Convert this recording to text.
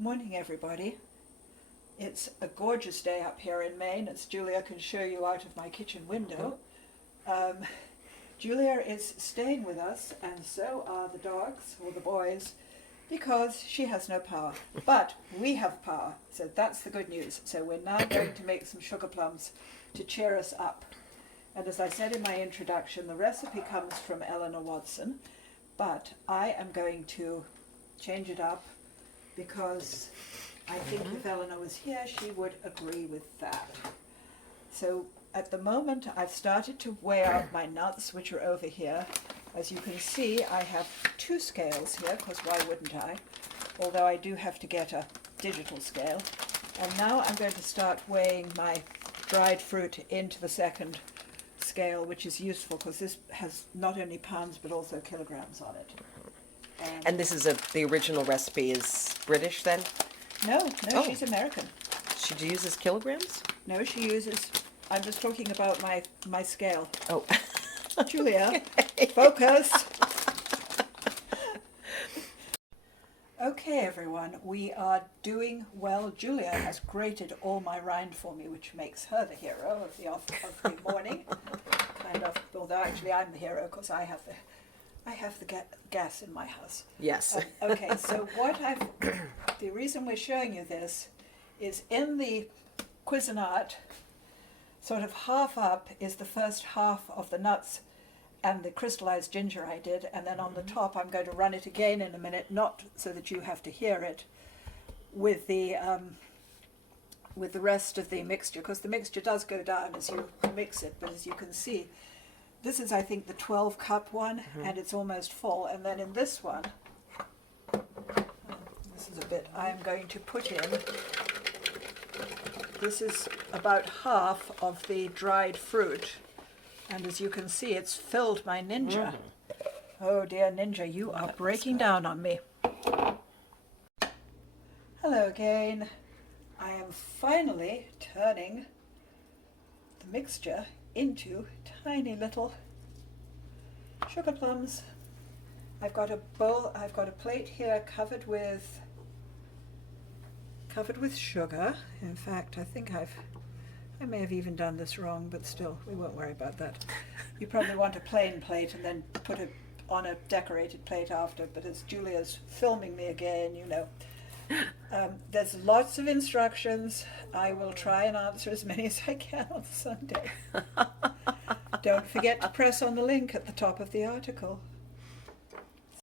Morning, everybody. It's a gorgeous day up here in Maine, as Julia can show you out of my kitchen window. Julia is staying with us, and so are the dogs, or the boys, because she has no power. But we have power, so that's the good news. So we're now going to make some sugar plums to cheer us up. And as I said in my introduction, the recipe comes from Eleanor Watson, but I am going to change it up because I think if Eleanor was here, she would agree with that. So at the moment, I've started to weigh out my nuts, which are over here. As you can see, I have two scales here, because why wouldn't I? Although I do have to get a digital scale. And now I'm going to start weighing my dried fruit into the second scale, which is useful because this has not only pounds but also kilograms on it. And this is the original recipe is British then? No, Oh. She's American. She uses kilograms? No, she uses, I'm just talking about my scale. Oh. Julia, focus. Okay, everyone, we are doing well. Julia has grated all my rind for me, which makes her the hero of the morning. Kind of, although actually I'm the hero because I have the gas in my house. Yes. Okay, so the reason we're showing you this is in the Cuisinart, sort of half up is the first half of the nuts and the crystallized ginger I did, and then on the top I'm going to run it again in a minute, not so that you have to hear it, with the rest of the mixture, because the mixture does go down as you mix it, but as you can see, this is, I think, the 12 cup one, and it's almost full. And then in this one, this is a bit, I'm going to put in, this is about half of the dried fruit. And as you can see, it's filled my Ninja. Oh dear Ninja, you are breaking down on me. Hello again. I am finally turning the mixture into tiny little sugar plums. I've got a plate here covered with sugar. In fact, I think I may have even done this wrong, but still, we won't worry about that. You probably want a plain plate and then put it on a decorated plate after, but as Julia's filming me again, you know. There's lots of instructions. I will try and answer as many as I can on Sunday. Don't forget to press on the link at the top of the article.